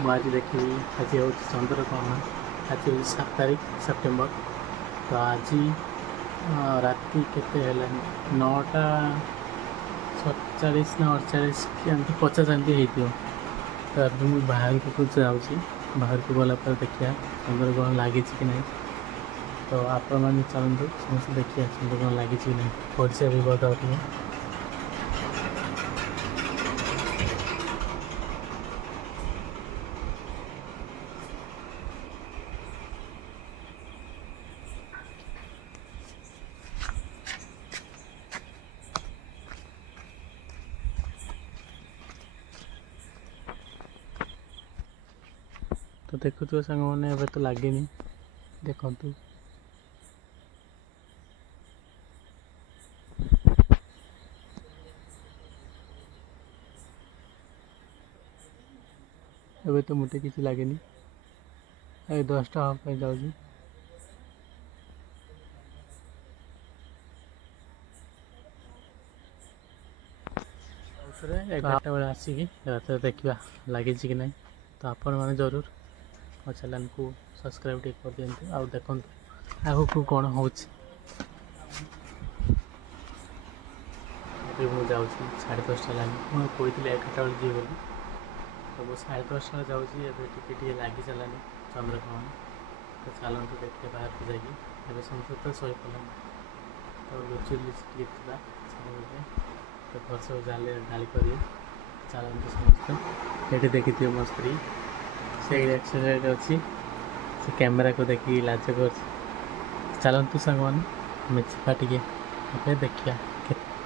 आज देखी आज हूँ चंद्रग्रहण आज हूँ 7 तारीख सेप्टेम्बर। तो आज राति केते 9टा 47 ना 48 एमती 50 एमती हो। तो अभी मुझे बाहर को जाऊँगी बाहर को गला देखिए चंद्रग्रहण लगी कि नहीं। तो आपण मैंने चलते समस्त देखिए चंद्रग्रहण लगी कि नहीं परिचय भी बताओ। तो देखुव सांग मैंने ए तो लगे देखु एबे तो मुझे किसी लगे 10टा हाँ जाऊँगी। 11टा बेले आसिकी रात देखा लगी कि नहीं। तो आपण मैंने जरूर मो चैनल को सब्सक्राइब कर दिखाँ आउ देखो आगू कौन हो। मुझे जाऊँ 10:30 लगे मुझे कहती 11टा बेले जी बोली। तो मुझे 10:30 जाऊँगी एवं टे लगी चलानी चंद्रग्रहण। तो चलते देखते बाहर को जाकि समस्त तो शो पड़ा। तो लुचुली था तो घर सब जाले ढाली कर चलते समस्त ये देखी मो स्त्री से एक्सरसाइज अच्छी से कैमेरा को देखिए लाज कर। चलतु सांग मैंने टे देखिया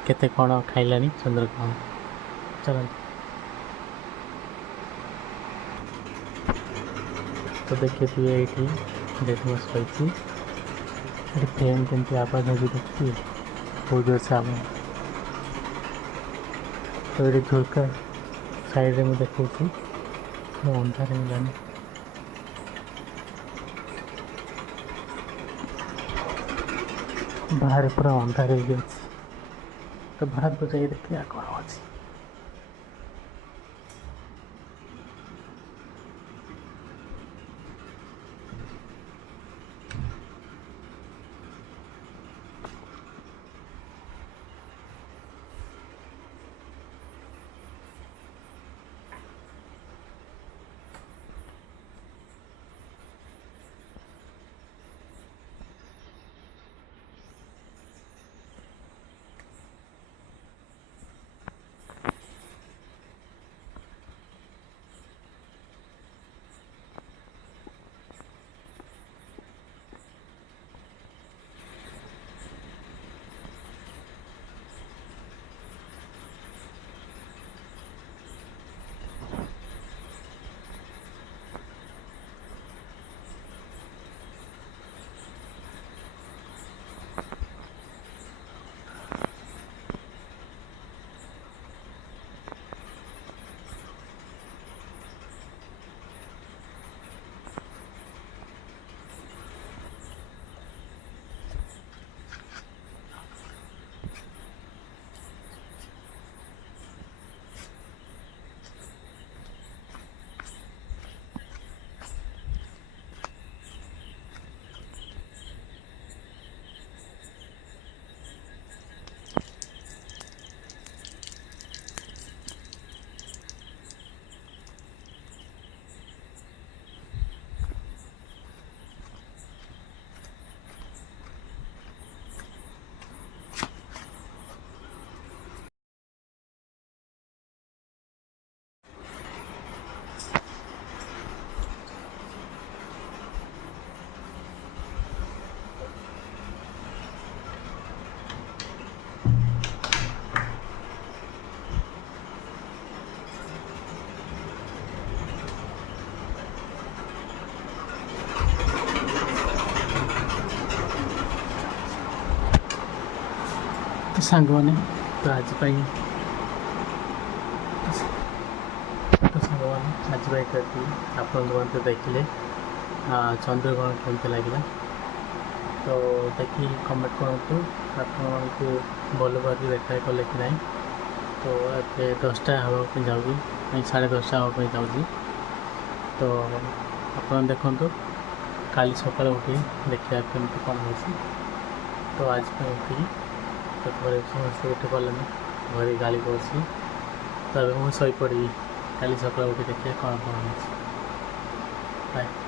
केते कौन खाइलानी चंद्रग्रहण चलते। तो देखिए तु ये देख मैं शही फैन केमती आवाज हो देखिए बहुत जोर से आवाज। तो ये झुरका साइड में देखा अंधार होगा बाहर पूरा अंधार हो गया। तो बाहर को जाइए देखिए कौन अच्छी। तो सांग मैंने तो आज तो सांग मैंने आज करती आप देखिले चंद्रग्रहण केमती लगे। तो देखिए कमेंट करूँ आपको भल भाव देखा कले कि नहीं। तो 10टा हाँ जाऊँगी 10:30 हाँ जाऊँगी। तो ଆପଣ ଦେଖନ୍ତୁ କାଲି ସକାଳେ ଉଠି ଦେଖିବା କେମିତି କ'ଣ ହେଉଛି। ତ ଆଜି ପାଇଁ ଉଠିକି ତ ଘରେ ସମସ୍ତେ ଉଠି ପାରିଲେନି, ଘରେ ଗାଳି କରୁଛି। ତ ଏବେ ମୁଁ ଶୋଇପଡ଼ିବି, କାଲି ସକାଳେ ଉଠି ଦେଖିବା କ'ଣ ହେଉଛି। ବାଏ।